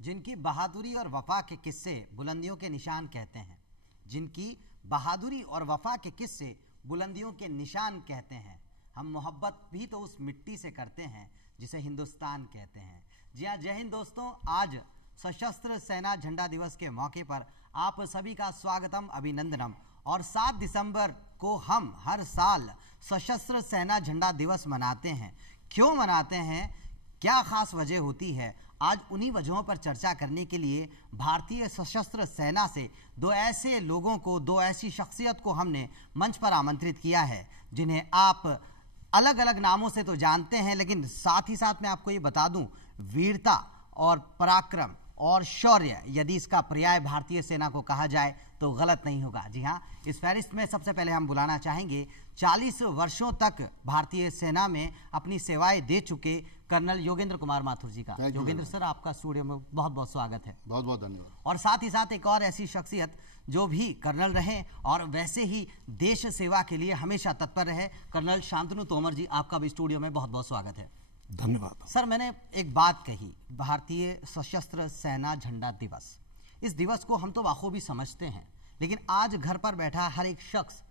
जिनकी बहादुरी और वफा के किस्से बुलंदियों के निशान कहते हैं, जिनकी बहादुरी और वफा के किस्से बुलंदियों के निशान कहते हैं। हम मोहब्बत भी तो उस मिट्टी से करते हैं जिसे हिंदुस्तान कहते हैं। जी हाँ, जय हिंद दोस्तों। आज सशस्त्र सेना झंडा दिवस के मौके पर आप सभी का स्वागतम, अभिनंदनम। और 7 दिसंबर को हम हर साल सशस्त्र सेना झंडा दिवस मनाते हैं। क्यों मनाते हैं, क्या खास वजह होती है, आज उन्हीं वजहों पर चर्चा करने के लिए भारतीय सशस्त्र सेना से दो ऐसे लोगों को, दो ऐसी शख्सियत को हमने मंच पर आमंत्रित किया है जिन्हें आप अलग अलग नामों से तो जानते हैं, लेकिन साथ ही साथ मैं आपको ये बता दूं, वीरता और पराक्रम और शौर्य यदि इसका पर्याय भारतीय सेना को कहा जाए तो गलत नहीं होगा। जी हाँ, इस फहरिस्त में सबसे पहले हम बुलाना चाहेंगे 40 वर्षों तक भारतीय सेना में अपनी सेवाएं दे चुके कर्नल योगेंद्र कुमार माथुर जी का। योगेंद्र सर, आपका स्टूडियो में बहुत बहुत स्वागत है। बहुत बहुत धन्यवाद। और साथ ही साथ एक और ऐसी शख्सियत जो भी कर्नल रहे और वैसे ही देश सेवा के लिए हमेशा तत्पर रहे, कर्नल शांतनु तोमर जी, आपका भी स्टूडियो में बहुत बहुत स्वागत है। धन्यवाद। सर, मैंने एक बात कही, भारतीय सशस्त्र सेना झंडा दिवस, इस दिवस को हम तो बाखूबी समझते हैं, लेकिन आज घर पर बैठा हर एक शख्स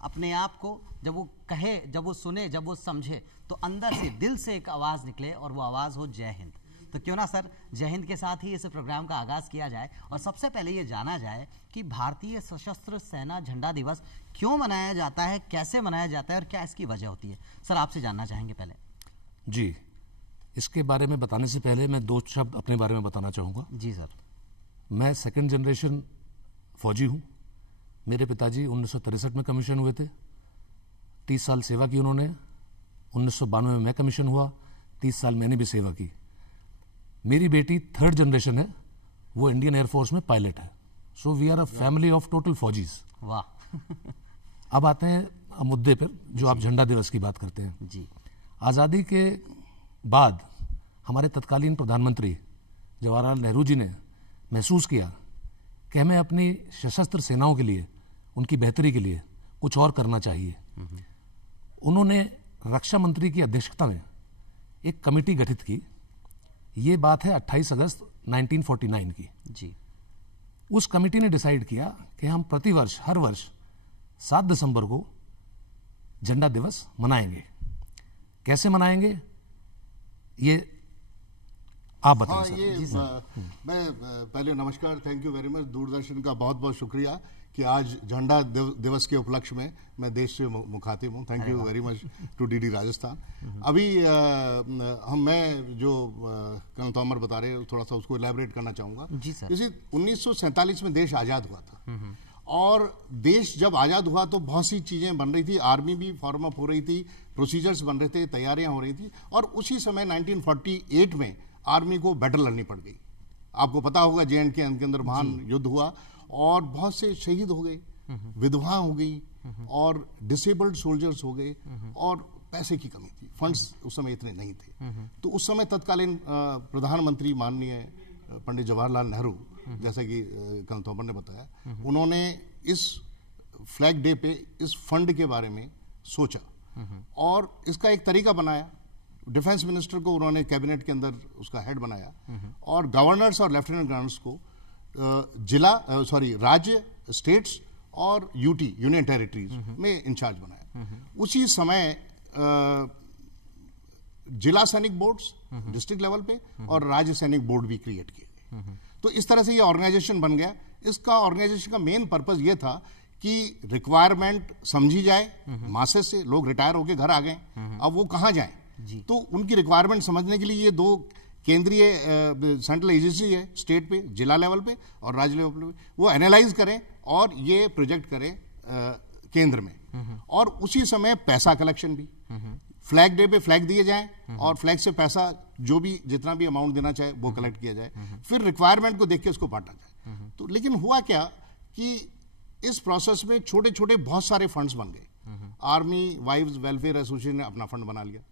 अपने आप को जब वो कहे, जब वो सुने, जब वो समझे, तो अंदर से, दिल से एक आवाज़ निकले और वो आवाज़ हो जय हिंद। तो क्यों ना सर, जय हिंद के साथ ही इस प्रोग्राम का आगाज़ किया जाए और सबसे पहले ये जाना जाए कि भारतीय सशस्त्र सेना झंडा दिवस क्यों मनाया जाता है, कैसे मनाया जाता है और क्या इसकी वजह होती है। सर, आपसे जानना चाहेंगे पहले। जी, इसके बारे में बताने से पहले मैं 2 शब्द अपने बारे में बताना चाहूँगा। जी सर। मैं 2nd जनरेशन फौजी हूँ। मेरे पिताजी 1963 में कमीशन हुए थे, 30 साल सेवा की उन्होंने। 1992 में मैं कमीशन हुआ, 30 साल मैंने भी सेवा की। मेरी बेटी 3rd जनरेशन है, वो इंडियन एयरफोर्स में पायलट है। So we are a family of total फौजीज। वाह। अब आते हैं मुद्दे पर जो आप झंडा दिवस की बात करते हैं। जी। आज़ादी के बाद हमारे तत्कालीन प्रधानमंत्री जवाहरलाल नेहरू जी ने महसूस किया कि हमें अपनी सशस्त्र सेनाओं के लिए, उनकी बेहतरी के लिए कुछ और करना चाहिए। उन्होंने रक्षा मंत्री की अध्यक्षता में एक कमेटी गठित की। ये बात है 28 अगस्त 1949 की। जी। उस कमेटी ने डिसाइड किया कि हम प्रतिवर्ष, हर वर्ष 7 दिसंबर को झंडा दिवस मनाएंगे। कैसे मनाएंगे ये आप बताएं। हाँ, ये मैं पहले नमस्कार, thank you very much. Doordarshan का बहुत बहुत शुक्रिया कि आज झंडा दिवस के उपलक्ष्य में मैं देश से मुखातिब हूँ। Thank you very much to DD Rajasthan. अभी मैं जो कर्नल तोमर बता रहे हैं, थोड़ा सा उसको इलेबोरेट करना चाहूँगा। जी सर। जैसे 1947 में देश आज़ाद हुआ था और देश जब आज़ाद हुआ तो बहुत सी चीज़ें बन रही थी, आर्मी भी फॉर्म अप हो रही थी, प्रोसीजर्स बन रहे थे, तैयारियां हो रही थी। और उसी समय 1948 में आर्मी को बैटल लड़नी पड़ गई। आपको पता होगा, JNK के अंदर महान युद्ध हुआ और बहुत से शहीद हो गए, विधवा हो गई और डिसेबल्ड सोल्जर्स हो गए और पैसे की कमी थी, फंड्स उस समय इतने नहीं थे। तो उस समय तत्कालीन प्रधानमंत्री माननीय पंडित जवाहरलाल नेहरू, जैसा कि कर्नल तोमर ने बताया, उन्होंने इस फ्लैग डे पे इस फंड के बारे में सोचा और इसका एक तरीका बनाया। डिफेंस मिनिस्टर को उन्होंने कैबिनेट के अंदर उसका हेड बनाया और गवर्नर्स और लेफ्टिनेंट गवर्नर्स को राज्य, स्टेट्स और यूटी, यूनियन टेरिटरीज में इंचार्ज बनाया। उसी समय जिला सैनिक बोर्ड्स डिस्ट्रिक्ट लेवल पे और राज्य सैनिक बोर्ड भी क्रिएट किए गए। तो इस तरह से ये ऑर्गेनाइजेशन बन गया। इसका ऑर्गेनाइजेशन का मेन पर्पस ये था कि रिक्वायरमेंट समझी जाए, मासेस से लोग रिटायर होके घर आ गए, अब वो कहाँ जाएं, तो उनकी रिक्वायरमेंट समझने के लिए ये 2 केंद्रीय सेंट्रल एजेंसी है, स्टेट पे, जिला लेवल पे और राज्य लेवल पे, वो एनालाइज करें और ये प्रोजेक्ट करें केंद्र में। और उसी समय पैसा कलेक्शन भी, फ्लैग डे पे फ्लैग दिए जाएं और फ्लैग से पैसा जो भी जितना भी अमाउंट देना चाहे वो कलेक्ट किया जाए, फिर रिक्वायरमेंट को देख के उसको बांटा जाए। तो लेकिन हुआ क्या कि इस प्रोसेस में छोटे छोटे बहुत सारे फंड्स बन गए। आर्मी वाइव्स वेलफेयर एसोसिएशन ने अपना फंड बना लिया,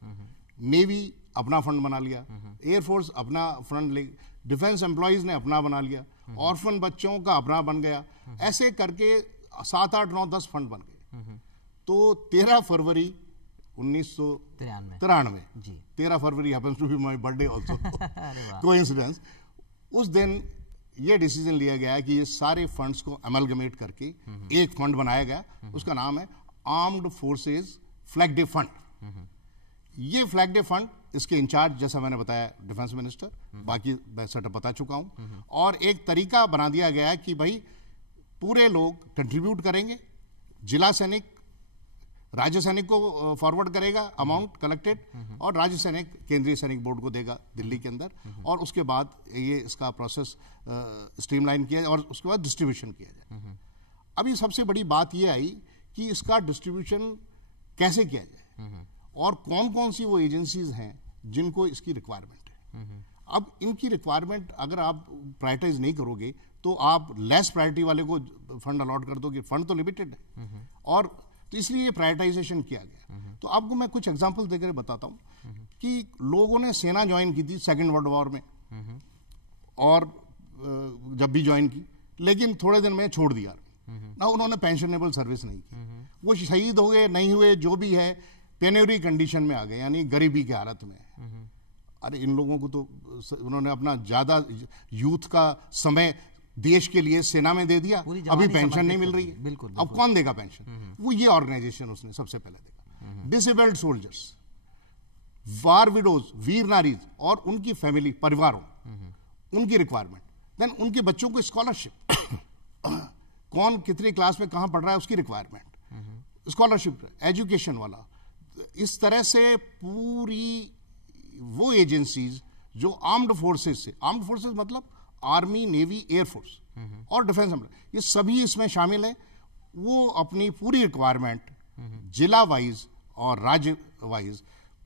नेवी अपना फंड बना लिया, एयरफोर्स अपना फंड ले, डिफेंस एम्प्लॉयज ने अपना बना लिया, ऑर्फन बच्चों का अपना बन गया। ऐसे करके 7, 8, 9, 10 फंड बन गए। तो 13 फरवरी 1993, 13 February happens to be my birthday also, coincidence, उस दिन ये डिसीजन लिया गया कि ये सारे फंड्स को अमलगमेट करके एक फंड बनाया गया, उसका नाम है armed forces flag day fund. ये फ्लैग डे फंड, इसके इंचार्ज जैसा मैंने बताया डिफेंस मिनिस्टर, बाकी मैं सेटअप बता चुका हूं। और एक तरीका बना दिया गया कि भाई पूरे लोग कंट्रीब्यूट करेंगे, जिला सैनिक राज्य सैनिक को फॉरवर्ड करेगा अमाउंट कलेक्टेड, और राज्य सैनिक केंद्रीय सैनिक बोर्ड को देगा दिल्ली के अंदर, और उसके बाद ये इसका प्रोसेस स्ट्रीमलाइन किया और उसके बाद डिस्ट्रीब्यूशन किया जाए। अभी सबसे बड़ी बात ये आई कि इसका डिस्ट्रीब्यूशन कैसे किया जाए और कौन कौन सी वो एजेंसीज हैं जिनको इसकी रिक्वायरमेंट है। अब इनकी रिक्वायरमेंट अगर आप प्रायोरिटाइज नहीं करोगे तो आप लेस प्रायोरिटी वाले को फंड अलॉट कर दोगे, फंड तो लिमिटेड है, और तो इसलिए ये प्रायोरिटाइजेशन किया गया। तो आपको मैं कुछ एग्जांपल देकर बताता हूं कि लोगों ने सेना ज्वाइन की थी सेकेंड वर्ल्ड वॉर में, और जब भी ज्वाइन की, लेकिन थोड़े दिन में छोड़ दिया ना, उन्होंने पेंशनेबल सर्विस नहीं की, वो शहीद हो गए, नहीं हुए, जो भी है, पेन्योरी कंडीशन में आ गए, यानी गरीबी की हालत में। अरे इन लोगों को तो उन्होंने अपना ज्यादा यूथ का समय देश के लिए सेना में दे दिया, अभी पेंशन नहीं मिल रही है। बिल्कुल, अब कौन देगा पेंशन? वो ये ऑर्गेनाइजेशन उसने सबसे पहले देगा। डिसेबल्ड सोल्जर्स, वार विडोज, वीर नारीज और उनकी फैमिली, परिवारों, उनकी रिक्वायरमेंट। देन उनके बच्चों को स्कॉलरशिप, कौन कितनी क्लास में कहां पढ़ रहा है उसकी रिक्वायरमेंट, स्कॉलरशिप, एजुकेशन वाला। इस तरह से पूरी वो एजेंसीज जो आर्म्ड फोर्सेस से, आर्म्ड फोर्सेस मतलब आर्मी, नेवी, एयरफोर्स और डिफेंस, ये सभी इसमें शामिल है। वो अपनी पूरी रिक्वायरमेंट जिला वाइज और राज्य वाइज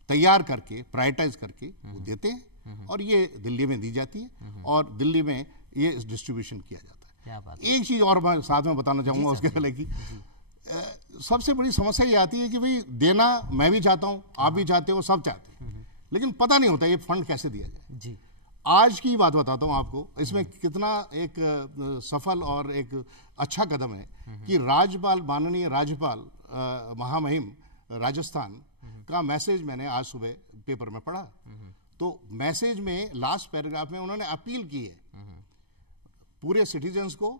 तैयार करके, प्रायोरिटाइज करके वो देते हैं, और ये दिल्ली में दी जाती है, और दिल्ली में ये डिस्ट्रीब्यूशन किया जाता है। क्या बात। एक चीज और मैं साथ में बताना चाहूंगा उसके पहले की, सबसे बड़ी समस्या ये आती है कि भाई देना मैं भी चाहता हूं, आप भी चाहते हो, सब चाहते हैं, लेकिन पता नहीं होता ये फंड कैसे दिया जाए। जी, आज की बात बताता हूं आपको, इसमें कितना एक सफल और एक अच्छा कदम है कि राज्यपाल, माननीय राज्यपाल महामहिम राजस्थान का मैसेज मैंने आज सुबह पेपर में पढ़ा। तो मैसेज में लास्ट पैराग्राफ में उन्होंने अपील की है पूरे सिटीजन्स को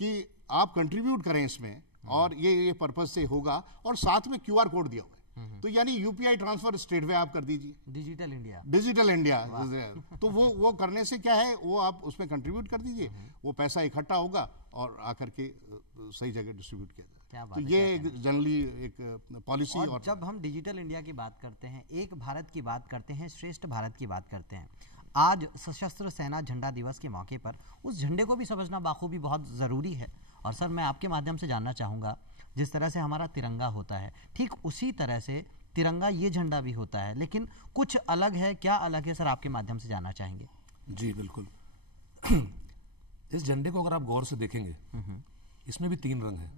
कि आप कंट्रीब्यूट करें इसमें, और ये पर्पज से होगा, और साथ में क्यूआर कोड दिया हुआ है। तो यानी यूपीआई ट्रांसफर स्ट्रेट वे आप कर दीजिए, डिजिटल इंडिया, डिजिटल इंडिया। तो वो करने से क्या है, वो आप उसमें कंट्रीब्यूट कर दीजिए, वो पैसा इकट्ठा होगा और आकर के सही जगह डिस्ट्रीब्यूट किया जाएगा। तो ये जनरली एक पॉलिसी। और जब हम डिजिटल इंडिया की बात करते हैं, एक भारत की बात करते हैं, श्रेष्ठ भारत की बात करते हैं, आज सशस्त्र सेना झंडा दिवस के मौके पर उस झंडे को भी समझना बाखूबी बहुत ज़रूरी है। और सर, मैं आपके माध्यम से जानना चाहूँगा, जिस तरह से हमारा तिरंगा होता है, ठीक उसी तरह से तिरंगा ये झंडा भी होता है, लेकिन कुछ अलग है। क्या अलग है सर, आपके माध्यम से जानना चाहेंगे। जी बिल्कुल। इस झंडे को अगर आप गौर से देखेंगे, इसमें भी 3 रंग हैं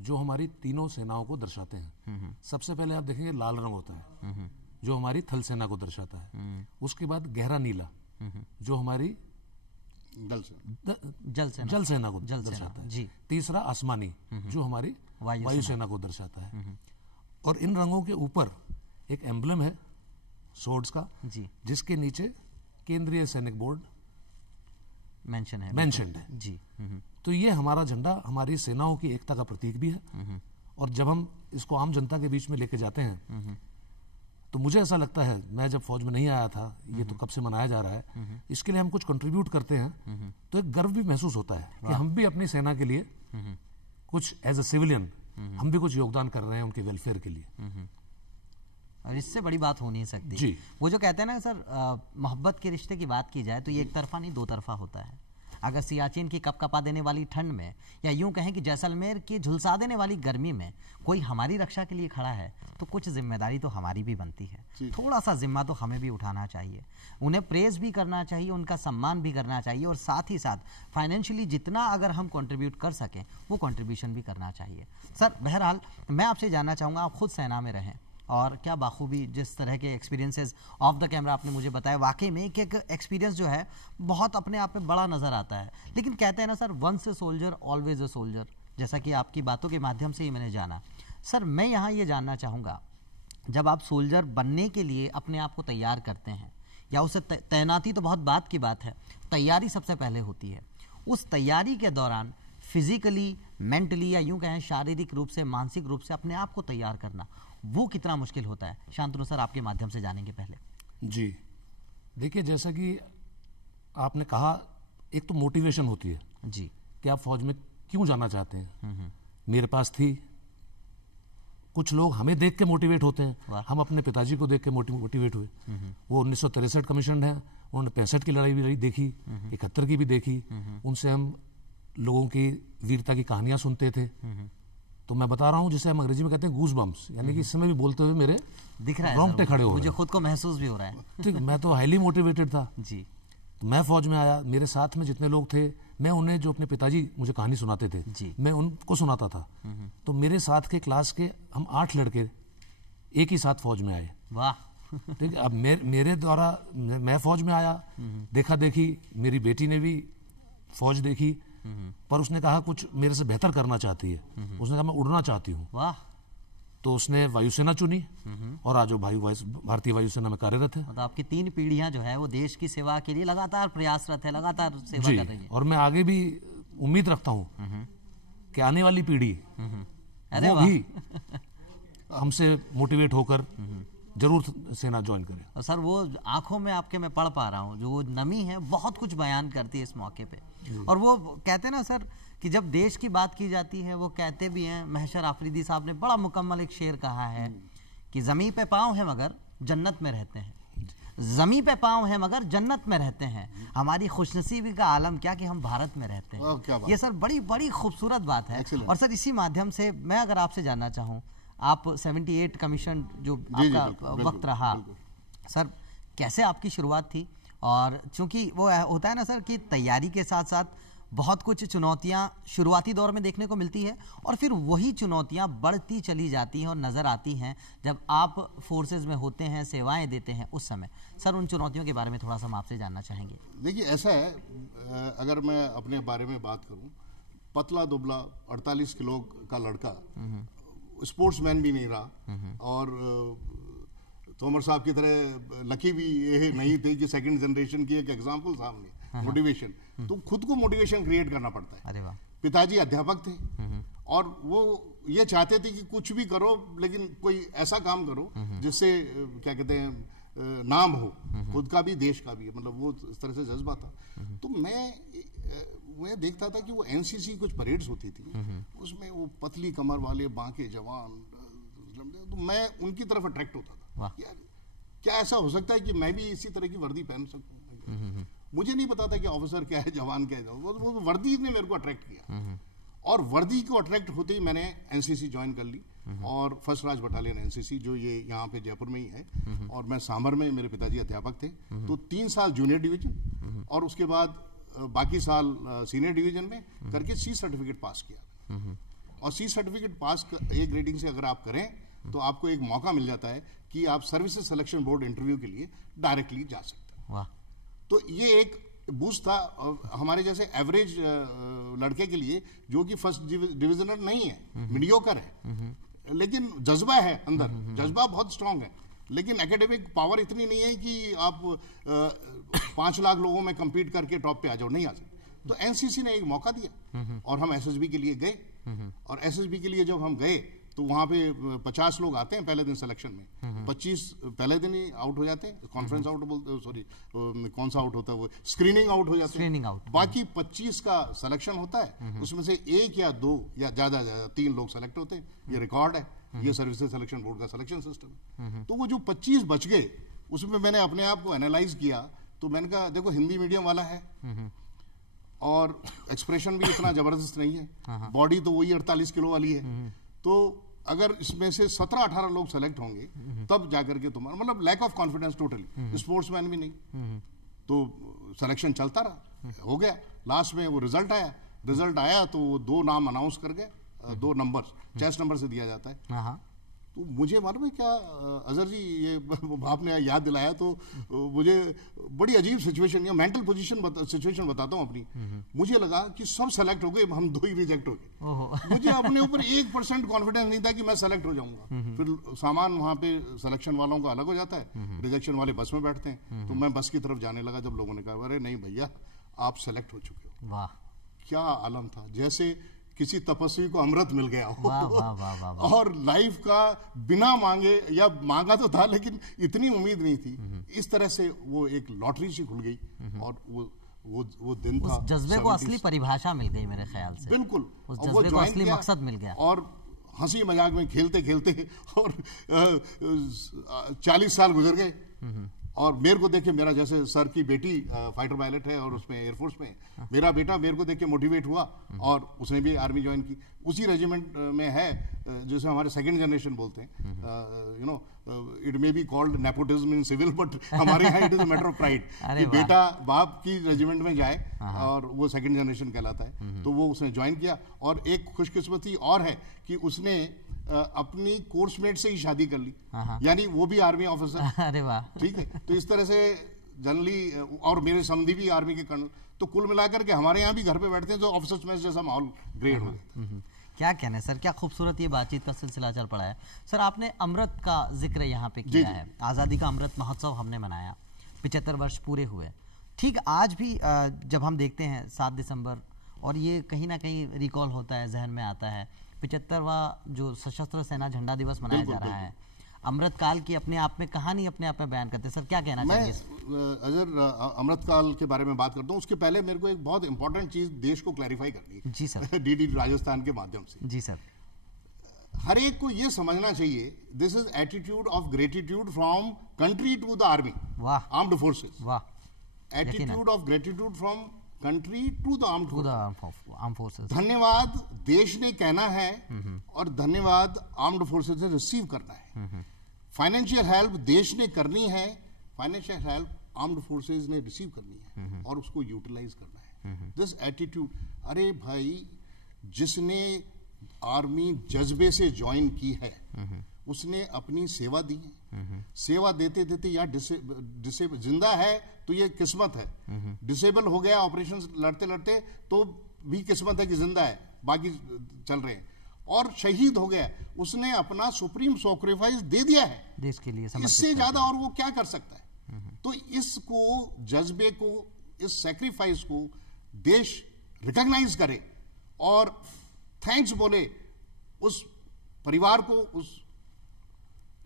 जो हमारी तीनों सेनाओं को दर्शाते हैं। सबसे पहले आप देखेंगे लाल रंग होता है जो हमारी थल सेना को दर्शाता है। उसके बाद गहरा नीला जो हमारी जल सेना को दर्शाता है। जी। तीसरा आसमानी जो हमारी वायुसेना को दर्शाता है। और इन रंगों के ऊपर एक एम्ब्लम है सोर्ड्स का, जी, जिसके नीचे केंद्रीय सैनिक बोर्ड मेंशन्ड है। जी। तो ये हमारा झंडा हमारी सेनाओं की एकता का प्रतीक भी है। और जब हम इसको आम जनता के बीच में लेके जाते हैं तो मुझे ऐसा लगता है, मैं जब फौज में नहीं आया था, ये तो कब से मनाया जा रहा है, इसके लिए हम कुछ कंट्रीब्यूट करते हैं तो एक गर्व भी महसूस होता है कि हम भी अपनी सेना के लिए कुछ एज अ सिविलियन हम भी कुछ योगदान कर रहे हैं उनके वेलफेयर के लिए। और इससे बड़ी बात हो नहीं सकती। जी। वो जो कहते हैं ना सर, मोहब्बत के रिश्ते की बात की जाए तो ये एक तरफा नहीं, 2 तरफा होता है। अगर सियाचिन की कपकपा देने वाली ठंड में, या यूं कहें कि जैसलमेर की झुलसा देने वाली गर्मी में कोई हमारी रक्षा के लिए खड़ा है, तो कुछ जिम्मेदारी तो हमारी भी बनती है। थोड़ा सा जिम्मा तो हमें भी उठाना चाहिए, उन्हें प्रेज भी करना चाहिए, उनका सम्मान भी करना चाहिए, और साथ ही साथ फाइनेंशियली जितना अगर हम कंट्रीब्यूट कर सकें वो कंट्रीब्यूशन भी करना चाहिए। सर, बहरहाल मैं आपसे जानना चाहूँगा, आप खुद सेना में रहें, और क्या बाखूबी जिस तरह के एक्सपीरियंसेस ऑफ द कैमरा आपने मुझे बताया, वाकई में एक एक्सपीरियंस जो है बहुत अपने आप में बड़ा नज़र आता है। लेकिन कहते हैं ना sir, once a soldier always a soldier, जैसा कि आपकी बातों के माध्यम से ही मैंने जाना। सर, मैं यहाँ ये जानना चाहूँगा, जब आप सोल्जर बनने के लिए अपने आप को तैयार करते हैं, या उसे तैनाती तो बहुत बात की बात है, तैयारी सबसे पहले होती है। उस तैयारी के दौरान फिजिकली, मेंटली या यूं कहें शारीरिक रूप से, मानसिक रूप से अपने आप को तैयार करना, वो कितना मुश्किल होता है, शांतनु सर आपके माध्यम से जानेंगे पहले। जी देखिए, जैसा कि आपने कहा, एक तो मोटिवेशन होती है जी कि आप फौज में क्यों जाना चाहते हैं। मेरे पास थी। कुछ लोग हमें देख के मोटिवेट होते हैं, हम अपने पिताजी को देख के मोटिवेट हुए। वो 1963 कमीशन है, उन्होंने 65 की लड़ाई भी देखी, 71 की भी देखी। उनसे हम लोगों की वीरता की कहानियां सुनते थे। तो मैं बता रहा हूं, जिसे हम अंग्रेजी में कहते हैं गूज बम्प्स, यानी कि इस समय भी बोलते हुए मेरे दिख रहा है, रोंगटे खड़े हो रहे हैं। मुझे खुद को महसूस भी हो रहा है। ठीक, मैं तो हाईली मोटिवेटेड था जी। तो मैं फौज में आया, मेरे साथ में जितने लोग थे, मैं उन्हें, जो अपने पिताजी मुझे कहानी सुनाते थे जी। मैं उनको सुनाता था। तो मेरे साथ के क्लास के हम 8 लड़के एक ही साथ फौज में आए। वाह। ठीक है, अब मेरे द्वारा मैं फौज में आया, देखा देखी, मेरी बेटी ने भी फौज देखी, पर उसने कहा कुछ मेरे से बेहतर करना चाहती है। उसने कहा मैं उड़ना चाहती हूँ। वाह। तो उसने वायुसेना चुनी और आज वो भारतीय वायुसेना में कार्यरत है। मतलब आपकी 3 पीढ़ियां जो है वो देश की सेवा के लिए लगातार प्रयासरत है, लगातार सेवा कर रही है। और मैं आगे भी उम्मीद रखता हूँ कि आने वाली पीढ़ी वो भी हमसे मोटिवेट होकर जरूर सेना ज्वाइन करें। और सर वो आंखों में आपके मैं पढ़ पा रहा हूँ, जो वो नमी है बहुत कुछ बयान करती है इस मौके पे। और वो कहते हैं ना सर कि जब देश की बात की जाती है, वो कहते भी हैं, महशर आफरीदी साहब ने बड़ा मुकम्मल एक शेर कहा है कि ज़मीं पे पाँव है मगर जन्नत में रहते हैं, ज़मीं पे पाँव है मगर जन्नत में रहते हैं। हमारी खुशनसीबी का आलम क्या कि हम भारत में रहते हैं। ये सर बड़ी बड़ी खूबसूरत बात है। और सर इसी माध्यम से मैं अगर आपसे जानना चाहूँ, आप 78 कमीशन जो आपका वक्त रहा सर, कैसे आपकी शुरुआत थी? और चूंकि वो होता है ना सर कि तैयारी के साथ साथ बहुत कुछ चुनौतियां शुरुआती दौर में देखने को मिलती है और फिर वही चुनौतियां बढ़ती चली जाती हैं और नज़र आती हैं जब आप फोर्सेस में होते हैं, सेवाएं देते हैं उस समय। सर उन चुनौतियों के बारे में थोड़ा सा हम आपसे जानना चाहेंगे। देखिए ऐसा है, अगर मैं अपने बारे में बात करूं, पतला दुबला 48 किलो का लड़का, स्पोर्ट्समैन भी नहीं रहा और तोमर साहब की तरह लकी भी ये नहीं थे कि सेकंड जनरेशन की एक एग्जांपल सामने मोटिवेशन, तो खुद को मोटिवेशन क्रिएट करना पड़ता है। अरे वाह। पिताजी अध्यापक थे और वो ये चाहते थे कि कुछ भी करो लेकिन कोई ऐसा काम करो जिससे क्या कहते हैं नाम हो, खुद का भी देश का भी, मतलब वो इस तरह से जज्बा था। तो मैं देखता था कि वो एनसीसी कुछ परेड्स होती थी, उसमें वो पतली कमर वाले बांके जवान, तो मैं उनकी तरफ अट्रैक्ट होता था। यार क्या ऐसा हो सकता है कि मैं भी इसी तरह की वर्दी पहन सकूं? मुझे नहीं पता था कि ऑफिसर क्या है, जवान क्या है, वो वर्दी ने मेरे को अट्रैक्ट किया। और वर्दी को अट्रैक्ट होते ही मैंने एनसीसी ज्वाइन कर ली और फर्स्ट राज बटालियन एनसीसी, जो ये यहाँ पे जयपुर में ही है। और मैं सांभर में, मेरे पिताजी अध्यापक थे, तो 3 साल जूनियर डिवीजन और उसके बाद बाकी साल सीनियर डिवीजन में करके सी सर्टिफिकेट पास किया। और सी सर्टिफिकेट पास ए ग्रेडिंग से अगर आप करें तो आपको एक मौका मिल जाता है कि आप सर्विसेज सिलेक्शन बोर्ड इंटरव्यू के लिए डायरेक्टली जा सकते हैं। वाह। तो ये एक बूस्ट था हमारे जैसे एवरेज लड़के के लिए, जो कि फर्स्ट डिविजनर नहीं है, मीडियोकर है, लेकिन जज्बा है अंदर, जज्बा बहुत स्ट्रांग है, लेकिन एकेडमिक पावर इतनी नहीं है कि आप 5 लाख लोगों में compete करके टॉप पे आ जाओ, नहीं आ सकते। तो एनसीसी ने एक मौका दिया और हम एसएसबी के लिए गए। और एसएसबी के लिए जब हम गए तो वहां पे 50 लोग आते हैं पहले दिन सिलेक्शन में, 25 पहले दिन ही आउट हो जाते हैं, कॉन्फ्रेंस आउट बोलते, सॉरी कौन सा आउट होता है वो, स्क्रीनिंग आउट हो जाते हैं। बाकी 25 का सिलेक्शन होता है, उसमें से 1 या 2 या ज्यादा 3 लोग सेलेक्ट होते हैं। ये रिकॉर्ड है, ये सर्विसेज सिलेक्शन बोर्ड का सिलेक्शन सिस्टम है। तो वो जो 25 बच गए, उसमें मैंने अपने आप को एनालाइज किया, तो मैंने कहा देखो हिंदी मीडियम वाला है और एक्सप्रेशन भी इतना जबरदस्त नहीं है, बॉडी तो वही 48 किलो वाली है, तो अगर इसमें से 17-18 लोग सेलेक्ट होंगे तब जाकर के तुम्हारा, मतलब lack of confidence totally, sportsman भी नहीं। तो सिलेक्शन चलता रहा, हो गया। लास्ट में वो रिजल्ट आया तो वो 2 नाम अनाउंस कर गए, 2 नंबर चेस्ट नंबर से दिया जाता है। तो मुझे मालूम है क्या अजहर जी, ये आपने याद दिलाया तो मुझे बड़ी अजीब सिचुएशन या मेंटल सिचुएशन बताता हूँ अपनी। मुझे लगा कि सब सेलेक्ट हो गए, हम 2 ही रिजेक्ट हो गए। मुझे अपने ऊपर 1% कॉन्फिडेंस नहीं था कि मैं सेलेक्ट हो जाऊंगा। फिर सामान वहां पे सिलेक्शन वालों का अलग हो जाता है, रिजेक्शन वाले बस में बैठते हैं। तो मैं बस की तरफ जाने लगा जब लोगों ने कहा अरे नहीं भैया आप सेलेक्ट हो चुके हो। वाह, क्या आलम था, जैसे किसी तपस्वी को अमृत मिल गया हो। वाह वाह वाह वाह वाह। और लाइफ का बिना मांगे, या मांगा तो था लेकिन इतनी उम्मीद नहीं थी, इस तरह से वो एक लॉटरी सी खुल गई। और वो दिन था, उस जज्बे को असली परिभाषा मिल गई मेरे ख्याल से। बिल्कुल, उस जज्बे को असली मकसद मिल गया। और हंसी मजाक में खेलते खेलते और 40 साल गुजर गए। और मेरे को देख के, मेरा जैसे सर की बेटी फाइटर पायलट है और उसमें एयरफोर्स में, मेरा बेटा मेरे को देख के मोटिवेट हुआ और उसने भी आर्मी ज्वाइन की। उसी रेजिमेंट में है जैसे हमारे सेकंड जनरेशन बोलते हैं, you know, it may be called nepotism in civil, but हमारे यहाँ it is matter of pride कि बेटा बाप की रेजिमेंट में जाए, और वो सेकंड जनरेशन कहलाता है। तो वो उसने ज्वाइन किया। और एक खुशकिस्मती और है कि उसने अपनी कोर्समेट से ही शादी कर ली, यानी वो भी आर्मी ऑफिसर। अरे वाह, ठीक है। तो इस तरह से जनरली, और मेरे समधी भी आर्मी के कर्नल, तो कुल मिलाकर के हमारे यहाँ भी घर पे बैठते हैं तो ऑफिसर्स में जैसा माहौल क्रिएट हो जाता है। क्या कहना है सर, क्या खूबसूरत ये बातचीत का सिलसिला चल पड़ा है। सर आपने अमृत का जिक्र यहाँ पे किया है, आज़ादी का अमृत महोत्सव हमने मनाया, 75 वर्ष पूरे हुए। ठीक आज भी जब हम देखते हैं 7 दिसंबर, और ये कहीं ना कहीं रिकॉल होता है, जहन में आता है 75वां जो सशस्त्र सेना झंडा दिवस मनाया जा रहा है। अमृत काल की अपने आप में कहानी अपने आप में बयान करते हैं। सर क्या कहना चाहिए? मैं अगर अमृत काल के बारे में बात करता हूँ, उसके पहले मेरे को एक बहुत इंपॉर्टेंट चीज देश को क्लैरिफाई करनी है। जी सर। डीडी राजस्थान के माध्यम से। जी सर। हर एक को ये समझना चाहिए, this is attitude of gratitude from country to the army, armed forces. वाह। Attitude of gratitude from country to the armed forces. धन्यवाद देश ने कहना है और धन्यवाद आर्म्ड फोर्सेस ने रिसीव करना है। फाइनेंशियल हेल्प देश ने करनी है, फाइनेंशियल हेल्प आर्म्ड फोर्सेस ने रिसीव करनी है और उसको यूटिलाइज करना है। दिस एटीट्यूड, अरे भाई जिसने आर्मी जज्बे से ज्वाइन की है उसने अपनी सेवा दी है। सेवा देते देते या जिंदा है तो ये किस्मत है, डिसेबल हो गया ऑपरेशन लड़ते लड़ते तो भी किस्मत है कि जिंदा है, बाकी चल रहे हैं। और शहीद हो गया, उसने अपना सुप्रीम सैक्रिफाइस दे दिया है देश के लिए। इससे ज्यादा और वो क्या कर सकता है? तो इसको, जज्बे को, इस सैक्रिफाइस को देश रिकॉग्नाइज करे और थैंक्स बोले उस परिवार को, उस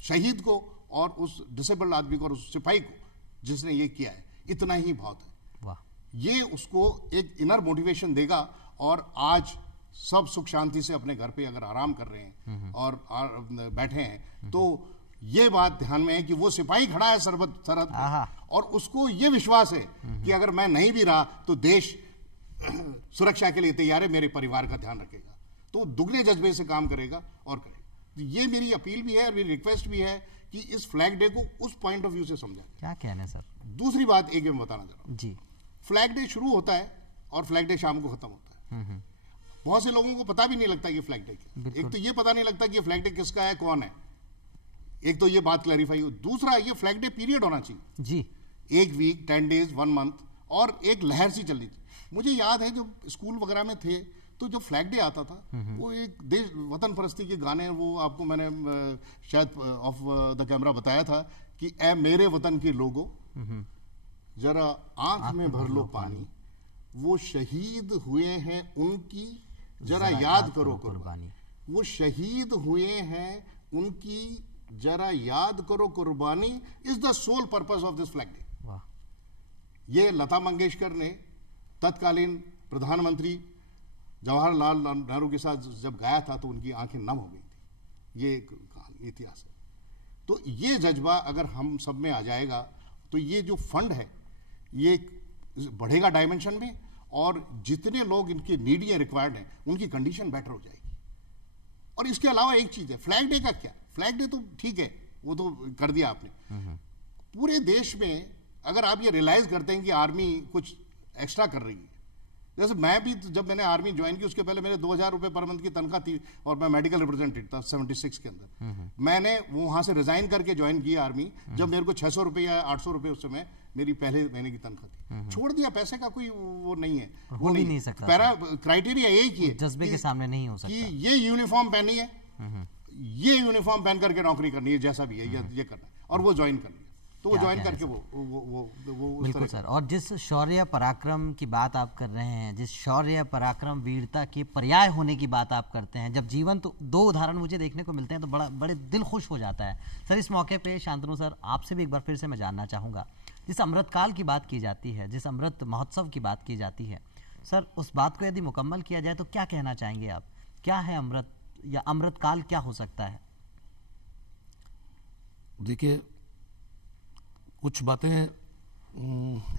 शहीद को और उस डिसेबल्ड आदमी को और उस सिपाही को जिसने ये किया है। इतना ही बहुत है। वाह। ये उसको एक इनर मोटिवेशन देगा। और आज सब सुख शांति से अपने घर पे अगर आराम कर रहे हैं और बैठे हैं, तो ये बात ध्यान में है कि वो सिपाही खड़ा है सरहद पे और उसको ये विश्वास है कि अगर मैं नहीं भी रहा तो देश सुरक्षा के लिए तैयार है, मेरे परिवार का ध्यान रखेगा, तो दुगने जज्बे से काम करेगा और करेगा। ये मेरी अपील भी है और मेरी रिक्वेस्ट भी है कि इस फ्लैग डे को उस पॉइंट ऑफ व्यू से समझा। क्या कहना है सर? दूसरी बात एक मैं बताना चाह रहा हूं जी। फ्लैग डे शुरू होता है और फ्लैग डे शाम को खत्म होता है। बहुत से लोगों को पता भी नहीं लगता ये फ्लैग डे क्या। एक तो ये पता नहीं लगता कि ये फ्लैग डे किसका है, कौन है। एक तो ये बात क्लैरिफाई हो। दूसरा, ये फ्लैग डे पीरियड होना चाहिए जी, 1 वीक, 10 डेज, 1 मंथ, और एक लहर सी चलनी चाहिए। मुझे याद है जब स्कूल वगैरह में थे तो जब फ्लैग डे आता था, वो एक देश वतन परस्ती के गाने, वो आपको मैंने शायद ऑफ द कैमरा बताया था कि ए मेरे वतन के लोगों, जरा आंख में भर लो पानी, वो शहीद हुए हैं उनकी जरा याद करो कुर्बानी। वो शहीद हुए हैं उनकी जरा याद करो कुर्बानी is the sole purpose of this flag day. ये लता मंगेशकर ने तत्कालीन प्रधानमंत्री जवाहरलाल नेहरू के साथ जब गाया था तो उनकी आंखें नम हो गई थी। ये कहानी, इतिहास है। तो ये जज्बा अगर हम सब में आ जाएगा तो ये जो फंड है ये बढ़ेगा डायमेंशन में, और जितने लोग इनके नीडी या रिक्वायर्ड हैं उनकी कंडीशन बेटर हो जाएगी। और इसके अलावा एक चीज है, फ्लैग डे का क्या, फ्लैग डे तो ठीक है, वो तो कर दिया आपने। पूरे देश में अगर आप ये रियलाइज करते हैं कि आर्मी कुछ एक्स्ट्रा कर रही है, जैसे मैं भी जब मैंने आर्मी ज्वाइन की उसके पहले मेरे 2000 रुपए पर मंथ की तनख्वाह थी और मैं मेडिकल रिप्रेजेंटेटिव था 76 के अंदर। मैंने वहां से रिजाइन करके ज्वाइन किया आर्मी जब मेरे को 600 रुपए या 800 रुपए उस समय मेरी पहले महीने की तनख्वाह थी। छोड़ दिया, पैसे का कोई वो नहीं है, वो नहीं सकता। पैरा क्राइटेरिया यही की है, जज्बे के सामने नहीं हो सकता कि ये यूनिफॉर्म पहनी है, ये यूनिफॉर्म पहन करके नौकरी करनी है, जैसा भी है ये करना है, और वो ज्वाइन करनी है, तो वो ज्वाइन करके वो बिल्कुल सर। और जिस शौर्य पराक्रम की बात आप कर रहे हैं, जिस शौर्य पराक्रम वीरता के पर्याय होने की बात आप करते हैं, जब जीवन तो 2 उदाहरण मुझे देखने को मिलते हैं तो बड़े दिल खुश हो जाता है सर। इस मौके पे शांतनु सर आपसे भी एक बार फिर से मैं जानना चाहूँगा, जिस अमृतकाल की बात की जाती है, जिस अमृत महोत्सव की बात की जाती है सर, उस बात को यदि मुकम्मल किया जाए तो क्या कहना चाहेंगे आप? क्या है अमृत, या अमृतकाल क्या हो सकता है? देखिए, कुछ बातें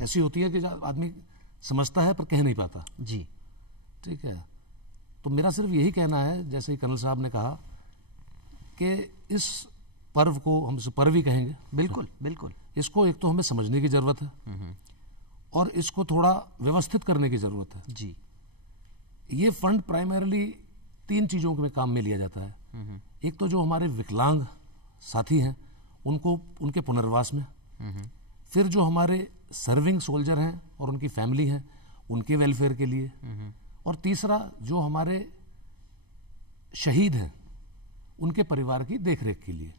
ऐसी होती है कि आदमी समझता है पर कह नहीं पाता जी। ठीक है, तो मेरा सिर्फ यही कहना है, जैसे कर्नल साहब ने कहा कि इस पर्व को हम इसे पर्व ही कहेंगे। बिल्कुल बिल्कुल। इसको एक तो हमें समझने की जरूरत है और इसको थोड़ा व्यवस्थित करने की जरूरत है जी। ये फंड प्राइमरीली 3 चीजों में काम में लिया जाता है। एक तो जो हमारे विकलांग साथी हैं उनको उनके पुनर्वास में, फिर जो हमारे सर्विंग सोल्जर हैं और उनकी फैमिली हैं उनके वेलफेयर के लिए, और तीसरा जो हमारे शहीद हैं उनके परिवार की देखरेख के लिए।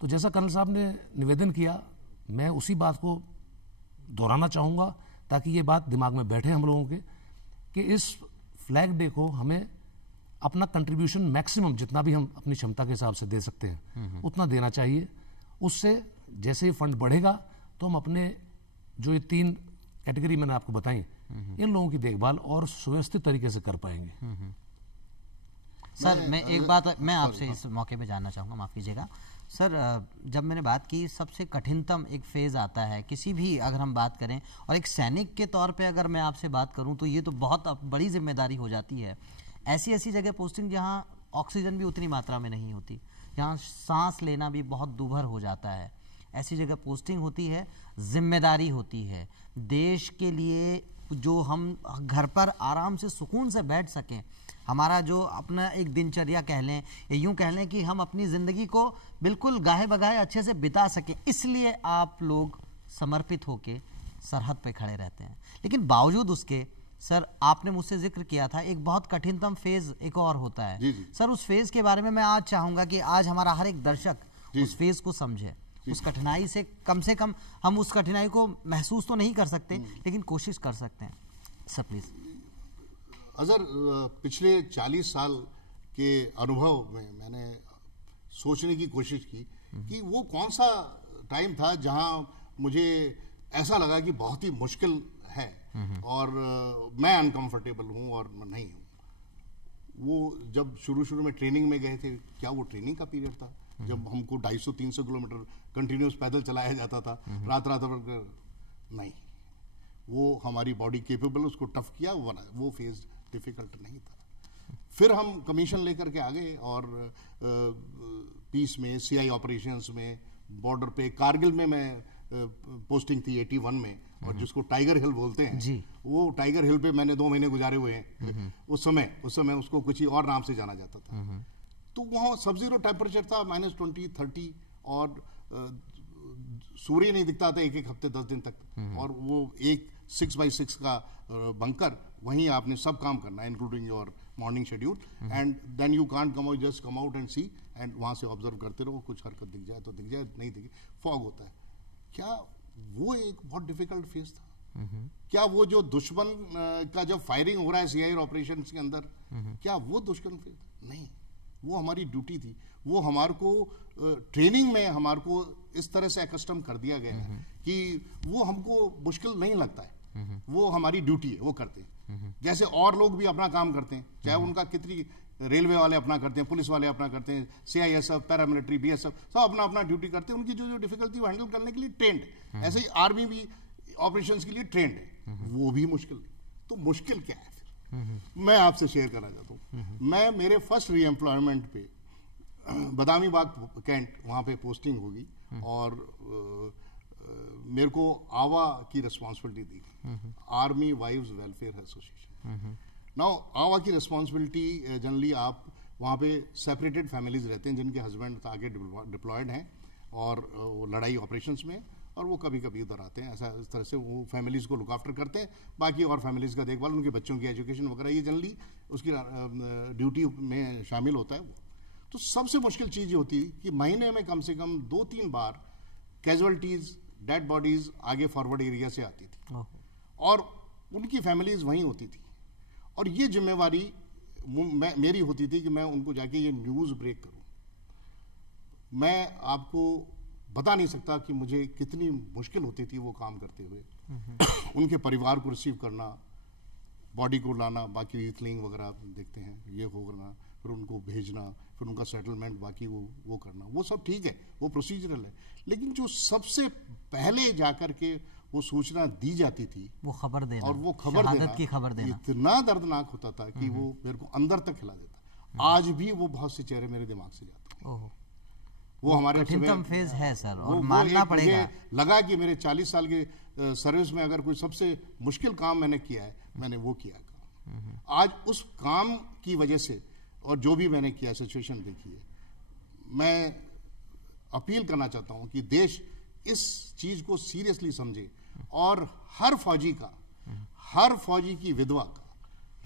तो जैसा कर्नल साहब ने निवेदन किया, मैं उसी बात को दोहराना चाहूँगा ताकि ये बात दिमाग में बैठे हम लोगों के, कि इस फ्लैग डे को हमें अपना कंट्रीब्यूशन मैक्सिमम जितना भी हम अपनी क्षमता के हिसाब से दे सकते हैं उतना देना चाहिए। उससे जैसे ही फंड बढ़ेगा तो हम अपने जो ये 3 कैटेगरी मैंने आपको बताई इन लोगों की देखभाल और सुव्यवस्थित तरीके से कर पाएंगे। सर मैं एक बात मैं आपसे इस मौके पे जानना चाहूँगा, माफ़ कीजिएगा सर, जब मैंने बात की सबसे कठिनतम एक फेज़ आता है किसी भी, अगर हम बात करें, और एक सैनिक के तौर पे अगर मैं आपसे बात करूं तो ये तो बहुत बड़ी जिम्मेदारी हो जाती है। ऐसी ऐसी जगह पोस्टिंग जहां ऑक्सीजन भी उतनी मात्रा में नहीं होती, जहां सांस लेना भी बहुत दूभर हो जाता है, ऐसी जगह पोस्टिंग होती है, जिम्मेदारी होती है देश के लिए, जो हम घर पर आराम से सुकून से बैठ सकें, हमारा जो अपना एक दिनचर्या कह लें या यूं कह लें कि हम अपनी ज़िंदगी को बिल्कुल गाहे बगाहे अच्छे से बिता सकें, इसलिए आप लोग समर्पित होकर सरहद पे खड़े रहते हैं। लेकिन बावजूद उसके सर, आपने मुझसे जिक्र किया था एक बहुत कठिनतम फेज़ एक और होता है। जी। सर उस फेज़ के बारे में मैं आज चाहूँगा कि आज हमारा हर एक दर्शक उस फेज़ को समझे, उस कठिनाई से कम हम उस कठिनाई को महसूस तो नहीं कर सकते लेकिन कोशिश कर सकते हैं। Sir please. अजहर, पिछले 40 साल के अनुभव में मैंने सोचने की कोशिश की कि वो कौन सा टाइम था जहां मुझे ऐसा लगा कि बहुत ही मुश्किल है और मैं अनकंफर्टेबल हूं और नहीं हूं। वो जब शुरू में ट्रेनिंग में गए थे, क्या वो ट्रेनिंग का पीरियड था जब हमको 250-300 किलोमीटर कंटिन्यूस पैदल चलाया जाता था रात भर? नहीं, वो हमारी बॉडी केपेबल, उसको टफ किया, वो फेज डिफिकल्ट नहीं था। फिर हम कमीशन लेकर के आ गए और पीस में, सीआई ऑपरेशंस में, बॉर्डर पे, कारगिल में मैं पोस्टिंग थी 81 में, और जिसको टाइगर हिल बोलते हैं जी। वो टाइगर हिल पे मैंने 2 महीने गुजारे हुए हैं। उस समय उसको कुछ ही और नाम से जाना जाता था। तो वहाँ सब जीरो टेम्परेचर था, -20, 30, और सूर्य नहीं दिखता था एक हफ्ते 10 दिन तक, और वो एक 6x6 का बंकर, वहीं आपने सब काम करना है including your morning schedule, and then you can't come out, just come out and see, एंड वहां से ऑब्जर्व करते रहो, कुछ हरकत दिख जाए तो दिख जाए, नहीं दिखे, फॉग होता है। क्या वो एक बहुत डिफिकल्ट फेज था? क्या वो जो दुश्मन का जब फायरिंग हो रहा है सीआईआर ऑपरेशन के अंदर, क्या वो दुश्मन फेज? नहीं, वो हमारी ड्यूटी थी। वो हमारे को ट्रेनिंग में हमारे को इस तरह से एकस्टम कर दिया गया है कि वो हमको मुश्किल नहीं लगता है, वो हमारी ड्यूटी है, वो करते हैं। जैसे और लोग भी अपना काम करते हैं, चाहे उनका कितनी, रेलवे वाले अपना करते हैं, पुलिस वाले अपना करते हैं, सीआईएसएफ, पैरामिलिट्री, बीएसएफ, सब अपना अपना ड्यूटी करते हैं। उनकी जो डिफिकल्टी वो हैंडल करने के लिए ट्रेंड है। ऐसे ही आर्मी भी ऑपरेशंस के लिए ट्रेंड है, वो भी मुश्किल नहीं। तो मुश्किल क्या है फिर? मैं आपसे शेयर करना चाहता हूँ। मैं मेरे फर्स्ट री एम्प्लॉयमेंट पे बदामी बाग कैंट, वहाँ पे पोस्टिंग होगी, और मेरे को आवा की रिस्पॉन्सिबिलिटी दी, army wives welfare association. Now आवा की रिस्पॉन्सिबिलिटी जनरली आप वहाँ पे सेपरेटेड फैमिलीज रहते हैं जिनके हस्बैंड आगे डिप्लॉयड हैं और वो लड़ाई ऑपरेशंस में, और वो कभी कभी उधर आते हैं। ऐसा इस तरह से वो फैमिलीज़ को लुक आफ्टर करते हैं, बाकी और फैमिलीज़ का देखभाल, उनके बच्चों की एजुकेशन वगैरह, ये जनरली उसकी ड्यूटी में शामिल होता है वो। तो सबसे मुश्किल चीज़ ये होती है कि महीने में कम से कम 2-3 बार कैजुअलिटीज़, डेड बॉडीज़ आगे फॉरवर्ड एरिया से आती थी और उनकी फैमिलीज़ वहीं होती थी, और ये जिम्मेवारी मेरी होती थी कि मैं उनको जाके ये न्यूज़ ब्रेक करूं। मैं आपको बता नहीं सकता कि मुझे कितनी मुश्किल होती थी वो काम करते हुए। उनके परिवार को रिसीव करना, बॉडी को लाना, बाकी रीथलिंग वगैरह देखते हैं, ये हो करना, फिर उनको भेजना, फिर उनका सेटलमेंट, बाकी वो करना, वो सब ठीक है, वो प्रोसीजरल है। लेकिन जो सबसे पहले जाकर के वो सूचना दी जाती थी, वो खबर देना, और वो खबर देना, की खबर देना इतना दर्दनाक होता था कि वो मेरे को अंदर तक हिला देता। आज भी वो बहुत से चेहरे मेरे दिमाग से जाते हैं। वो हमारे कठिनतम फेज है सर, और मानना पड़ेगा। मुझे लगा कि मेरे 40 साल के सर्विस में अगर कोई सबसे मुश्किल काम मैंने किया है, मैंने वो किया काम। आज उस काम की वजह से, और जो भी मैंने किया, सिचुएशन देखी है, मैं अपील करना चाहता हूं कि देश इस चीज को सीरियसली समझे और हर फौजी की विधवा का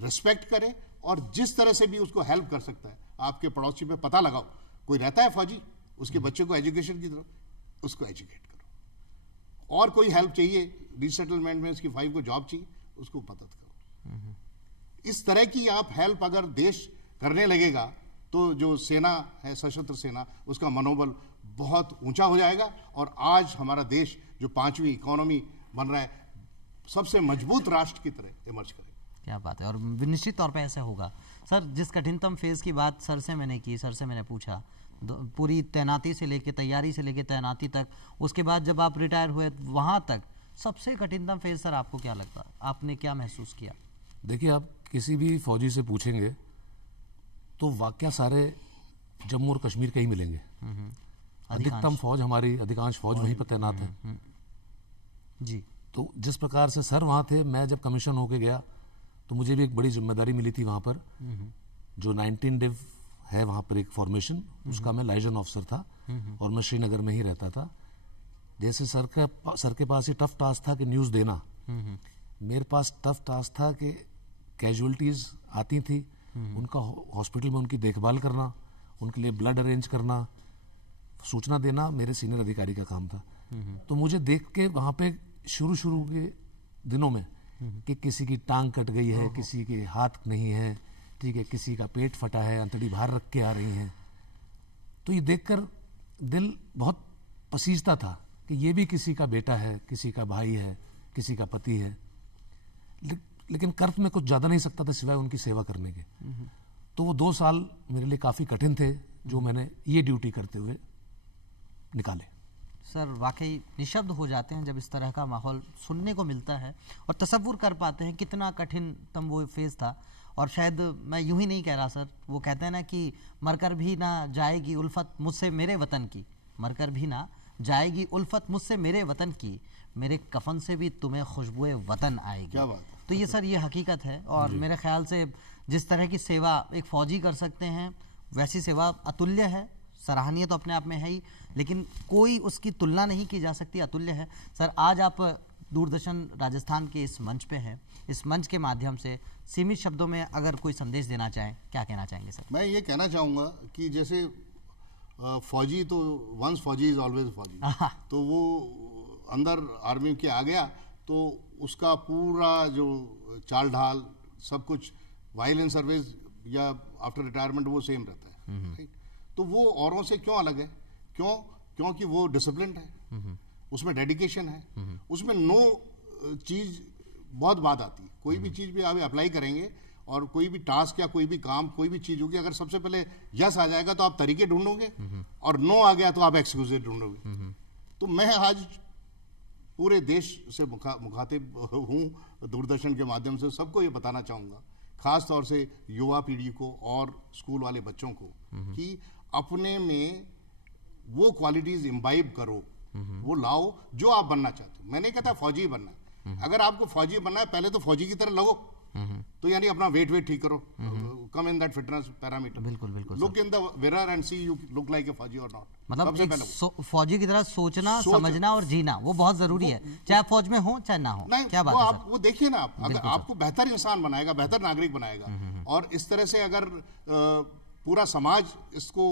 रिस्पेक्ट करे, और जिस तरह से भी उसको हेल्प कर सकता है, आपके पड़ोसी पे पता लगाओ, कोई रहता है फौजी, उसके बच्चे को एजुकेशन की तरफ उसको एजुकेट करो, और कोई हेल्प चाहिए रिसेटलमेंट में, इसकी 5 को जॉब चाहिए, उसको मदद करो। इस तरह की आप हेल्प अगर देश करने लगेगा तो जो सेना है, सशस्त्र सेना, उसका मनोबल बहुत ऊंचा हो जाएगा, और आज हमारा देश जो 5वीं इकोनॉमी बन रहा है, सबसे मजबूत राष्ट्र की तरह इमर्ज करेगा। क्या बात है, और निश्चित तौर पे ऐसा होगा। सर, जिस कठिनतम फेज की बात सर से मैंने पूछा, पूरी तैनाती से लेके, तैयारी से लेके तैनाती तक, उसके बाद जब आप रिटायर हुए वहां तक, सबसे कठिनतम फेज सर आपको क्या लगता, आपने क्या महसूस किया? देखिए, आप किसी भी फौजी से पूछेंगे तो वाकया सारे जम्मू और कश्मीर के ही मिलेंगे। अधिकतम फौज हमारी, अधिकांश फौज वहीं पर तैनात है जी। तो जिस प्रकार से सर वहाँ थे, मैं जब कमीशन होके गया तो मुझे भी एक बड़ी जिम्मेदारी मिली थी वहाँ पर। जो 19 डिव है वहाँ पर एक फॉर्मेशन, उसका मैं लाइजन ऑफिसर था, और मैं श्रीनगर में ही रहता था। जैसे सर के पास ये टफ टास्क था कि न्यूज़ देना, मेरे पास टफ टास्क था कि कैजुअलिटीज़ आती थी, उनका हॉस्पिटल में उनकी देखभाल करना, उनके लिए ब्लड अरेंज करना, सूचना देना मेरे सीनियर अधिकारी का काम था। तो मुझे देख के वहाँ पे शुरू के दिनों में कि किसी की टांग कट गई है, किसी के हाथ नहीं है, ठीक है, किसी का पेट फटा है, अंतड़ी बाहर रख के आ रही हैं, तो ये देखकर दिल बहुत पसीजता था कि ये भी किसी का बेटा है, किसी का भाई है, किसी का पति है। लेकिन कर मैं कुछ ज़्यादा नहीं सकता था सिवाय उनकी सेवा करने के। तो वो 2 साल मेरे लिए काफ़ी कठिन थे, जो मैंने ये ड्यूटी करते हुए निकाले। सर, वाकई निशब्द हो जाते हैं जब इस तरह का माहौल सुनने को मिलता है, और तसव्वुर कर पाते हैं कितना कठिनतम वो फेज़ था। और शायद मैं यूं ही नहीं कह रहा सर, वो कहते हैं ना कि मरकर भी ना जाएगी उल्फत मुझसे मेरे वतन की, मरकर भी ना जाएगी उल्फत मुझसे मेरे वतन की, मेरे कफन से भी तुम्हें खुशबुए वतन आएगी। क्या बात है। तो ये सर, ये हकीकत है, और मेरे ख्याल से जिस तरह की सेवा एक फ़ौजी कर सकते हैं, वैसी सेवा अतुल्य है, सराहनीय तो अपने आप में है ही, लेकिन कोई उसकी तुलना नहीं की जा सकती, अतुल्य है। सर, आज आप दूरदर्शन राजस्थान के इस मंच पे हैं, इस मंच के माध्यम से सीमित शब्दों में अगर कोई संदेश देना चाहें, क्या कहना चाहेंगे सर? मैं ये कहना चाहूँगा कि जैसे फौजी तो वंस फौजी इज ऑलवेज फौजी, तो वो अंदर आर्मी के आ गया तो उसका पूरा जो चाल ढाल सब कुछ वाइल इन सर्विस या आफ्टर रिटायरमेंट वो सेम रहता है। तो वो औरों से क्यों अलग है? क्योंकि वो डिसिप्लिन है, उसमें डेडिकेशन है, उसमें नो चीज बहुत बात आती है। कोई भी चीज भी आप अप्लाई करेंगे और कोई भी टास्क या कोई भी काम, कोई भी चीज होगी, अगर सबसे पहले यस आ जाएगा तो आप तरीके ढूंढोगे, और नो आ गया तो आप एक्सक्यूजेज ढूंढोगे। तो मैं आज पूरे देश से मुखातिब हूँ दूरदर्शन के माध्यम से, सबको ये बताना चाहूँगा, खास तौर से युवा पीढ़ी को और स्कूल वाले बच्चों को, कि अपने में वो क्वालिटीज इम्बाइब करो वो लाओ जो आप बनना चाहते हो। मैं नहीं कहता फौजी ही बनना है, अगर आपको फौजी बनना है पहले तो फौजी की तरह लगो, तो यानी अपना वेट ठीक करो, come in that fitness parameter, बिल्कुल बिल्कुल look in the mirror and see you look like a फौजी और नॉट। मतलब एक फौजी की तरह सोचना, समझना और जीना वो बहुत जरूरी है, चाहे फौज में हो चाहे ना हो। नहीं, क्या बात है सर? वो देखिए ना, आप अगर आपको बेहतर इंसान बनाएगा, बेहतर नागरिक बनाएगा, और इस तरह से अगर पूरा समाज इसको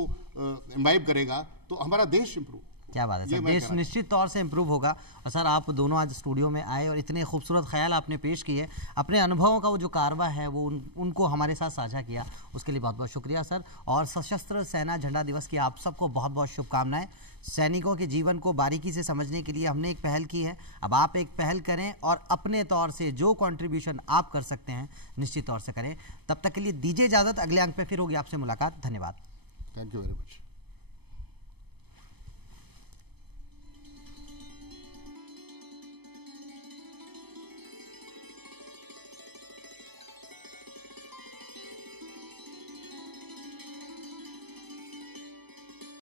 इम्बाइब करेगा तो हमारा देश इंप्रूव। क्या बात है सर, देश निश्चित तौर से इंप्रूव होगा। और सर आप दोनों आज स्टूडियो में आए और इतने खूबसूरत ख्याल आपने पेश किए, अपने अनुभवों का वो जो कारवा है वो उनको हमारे साथ साझा किया, उसके लिए बहुत बहुत शुक्रिया सर। और सशस्त्र सेना झंडा दिवस की आप सबको बहुत बहुत शुभकामनाएं। सैनिकों के जीवन को बारीकी से समझने के लिए हमने एक पहल की है, अब आप एक पहल करें और अपने तौर से जो कंट्रीब्यूशन आप कर सकते हैं निश्चित तौर से करें। तब तक के लिए दीजिए इजाज़त, अगले अंक पे फिर होगी आपसे मुलाकात। धन्यवाद। Thank you very much.